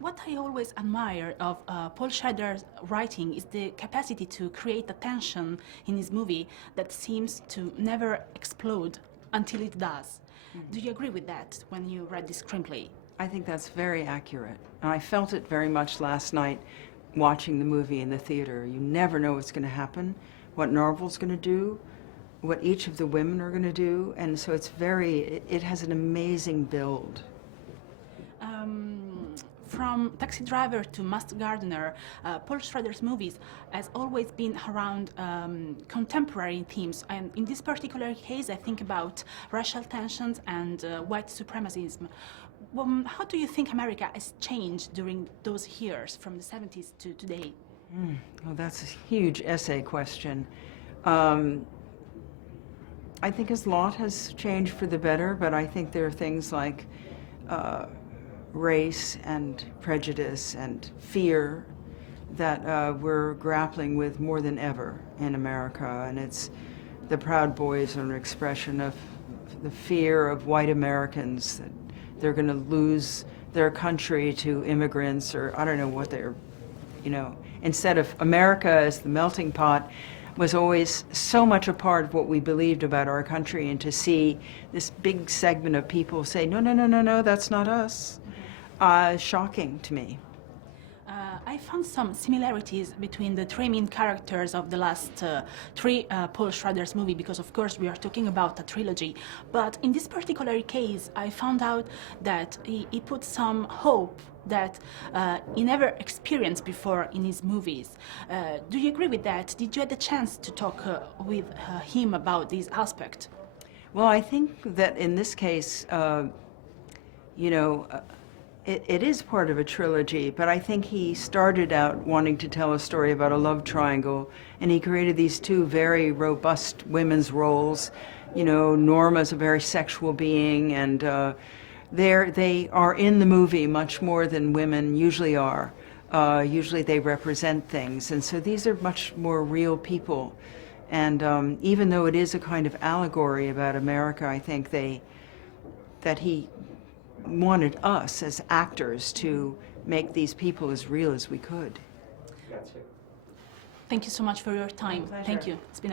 What I always admire of Paul Schrader's writing is the capacity to create a tension in his movie that seems to never explode until it does. Do you agree with that when you read this screenplay? I think that's very accurate. And I felt it very much last night watching the movie in the theater. You never know what's going to happen, what Norval's going to do, what each of the women are going to do. And so it has an amazing build. From Taxi Driver to Master Gardener, Paul Schrader's movies has always been around contemporary themes, and in this particular case I think about racial tensions and white supremacism. How do you think America has changed during those years, from the 70s to today? Well, that's a huge essay question. I think a lot has changed for the better, but I think there are things like race and prejudice and fear that we're grappling with more than ever in America. And it's the Proud Boys are an expression of the fear of white Americans that they're going to lose their country to immigrants, or I don't know what they're, instead of America as the melting pot was always so much a part of what we believed about our country, and to see this big segment of people say, no, no, no, no, no, that's not us, shocking to me. I found some similarities between the three main characters of the last three Paul Schrader's movie, because of course we are talking about a trilogy. But in this particular case, I found out that he put some hope that he never experienced before in his movies. Do you agree with that? Did you have the chance to talk with him about this aspect? Well, I think that in this case, it is part of a trilogy, but I think he started out wanting to tell a story about a love triangle, and he created these two very robust women's roles. Norma's a very sexual being, and they are in the movie much more than women usually are. Usually they represent things, and so these are much more real people. And even though it is a kind of allegory about America, I think that he wanted us as actors to make these people as real as we could. Thank you so much for your time. Pleasure. Thank you. It's been